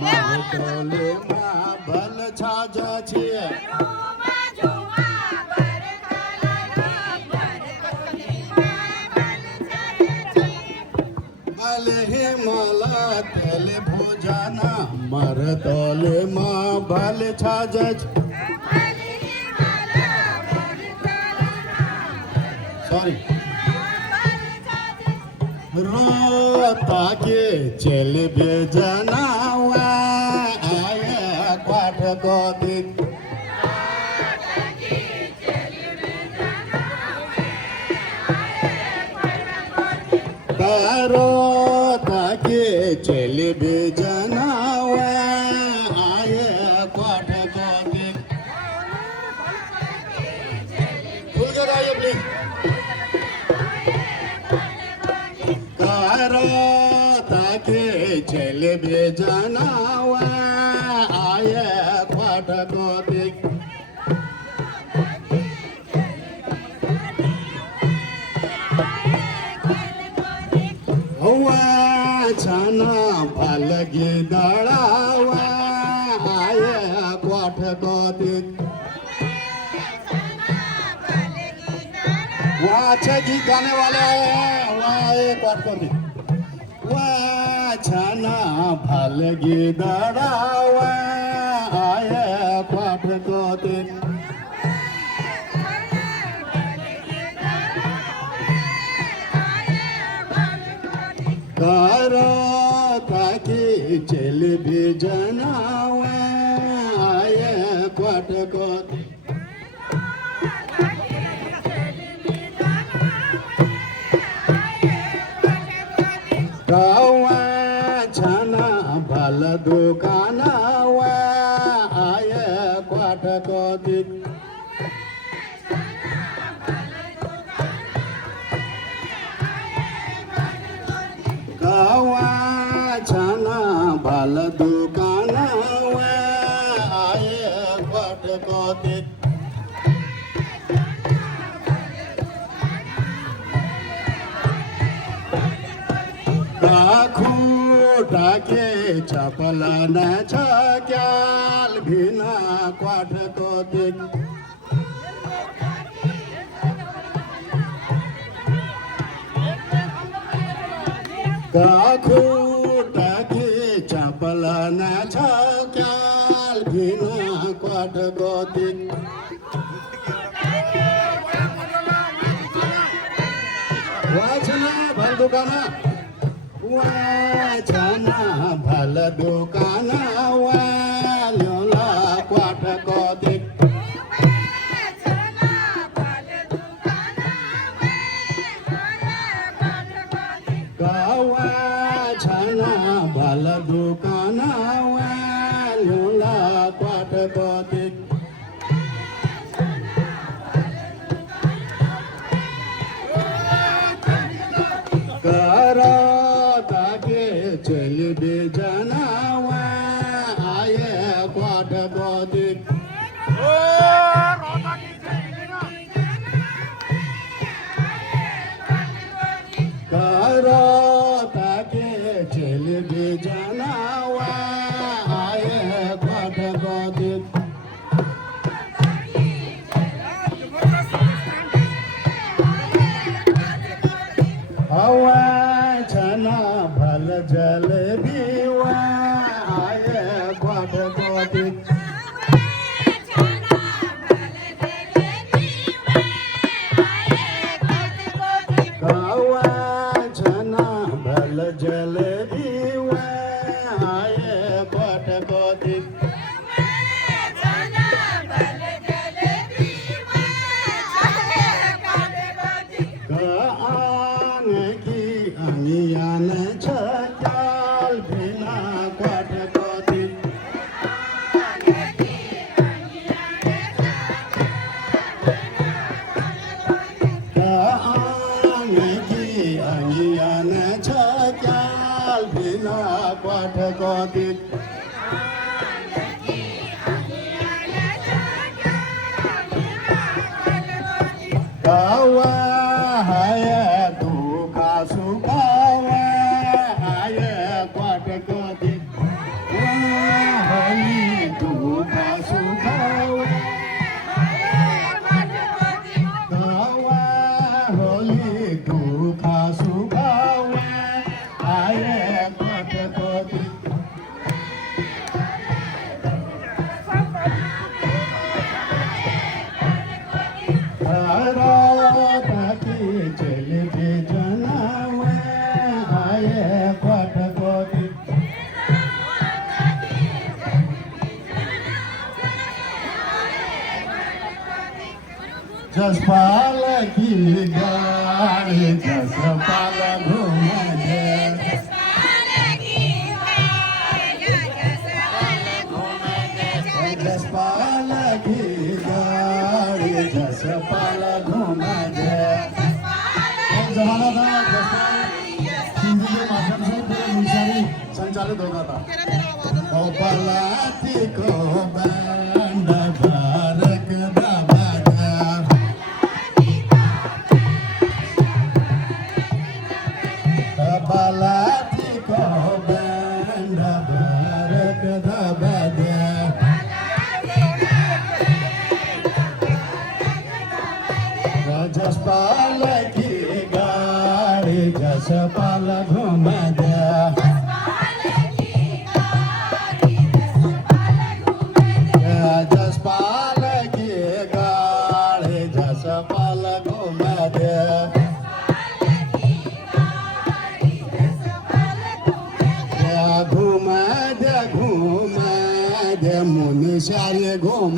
મારે તોલે માં ભલ છાજ છે ભલ હિમાલા તેલે ભોજાના મારે તોલે માં ભલ છાજ સોરી रोता के चल बेजना आया क्वाट को दिख रोता के चल बेजना आया क्वाट को दिख भूल गया ये प्लीज ताके चल बेजना आए क्वाट को दिख हुआ छाना पालगी दड़ावा आए क्वाट को दिख वहाँ अच्छे गीत गाने वाले आए हैं वहाँ एक क्वाट को दिख छाना भालगी दड़ावा आया क्वाट को दिख करो ताकि चल भी जनावा आया क्वाट को दिख गावा छाना भल दुकाना आया क्वाट को दिख गावा छाना भल दुकाना आया क्वाट को दिख खूटाके चपला न छक्याल भिना क्वाट को दिख खूटाके चपला न छक्याल भिना क्वाट को दिख वाचना भल दुकाना छाना भल दुकाना वालोला क्वाट को दिख गावा छाना भल दुकाना वालोला क्वाट को दिख करो चल बेजना आए क्वाट को दिख करो ताके चल बेजना आए क्वाट को दिख हवा छना भल जल बीवा आए क्वाट को दिख हवा छना भल जल बीवा आए क्वाट को दिख अंगियान छक्याल भिना क्वाट को दिख अंगियान छक्याल भिना क्वाट को दिख गावा है दुखा सुखावा है क्वाट को दिख जसपाल की गाड़ी जसपाल घूम दे जसपाल की गाड़ी जसपाल घूम दे एक जमाना था जसपाल हिंदी के माध्यम से पूरे मुंशियारी संचालित होता था ओ पलाती को बैंड भारत दबादा पलाती को बैंड भारत दबादा जसपाल की गाड़ी जसपाल घूम दे जसपाल की गाड़ी जसपाल घूम दे घूम दे मुनिशारी घूम